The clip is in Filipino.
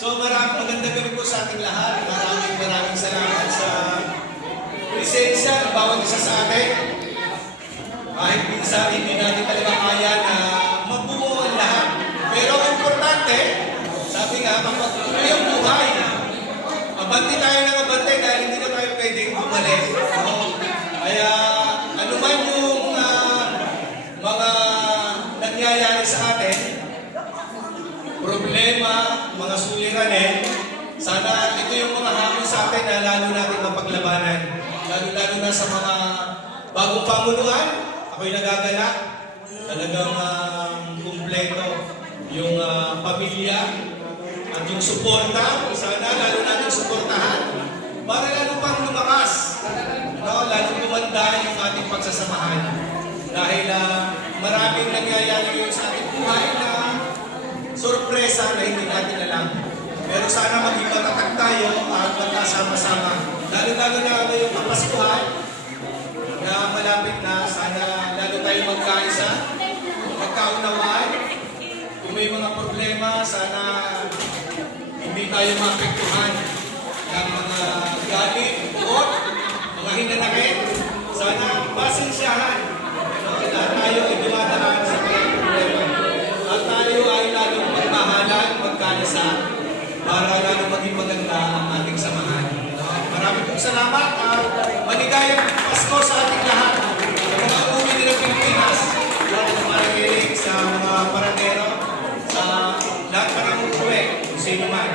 So magandang gabi po sa ating lahat. Maraming salamat sa presensya ng bawat isa sa atin. Kahit minsan hindi natin talaga kaya na mabuo ang lahat. Pero ang importante, sabi nga, mapatuloy ang buhay. Abante tayo ng abante dahil hindi na tayo pwedeng bumalik. Kaya ano man yung mga nangyayari sa atin, problema, mga suliranin, sana ito yung mga hamon sa atin na lalo natin mapaglabanan. Lalo na sa mga bagong pamunuan, ako'y nagagalak. Talagang kumpleto yung pamilya at yung suporta. Sana lalo natin suportahan para lalo pang lumakas. Lalo lumanda yung ating pagsasamahan. Dahil maraming nangyayari ngayon sa ating buhay na sorpresa na hindi natin alam. Pero sana maging matatag tayo at magkasama-sama. Lalo na ngayong Kapaskuhan na malapit na, sana lalo tayo magkaisa, magkaunawaan. Kung may mga problema, sana hindi tayo maapektuhan ng mga galit, buot, mga hinanakit. Sana pasensyahan. Lahat tayo ay dumadaan sa mga problema. At tayo ay lalong magmahalan, magkaisa, para lalong maging maganda ang ating samahan. Maraming pong salamat at maligayang Pasko sa ating lahat. Sa mga umuwi ng Pilipinas, sa mga maranilig, sa mga paranero, sa lahat pa ng umuwi, kung sino man.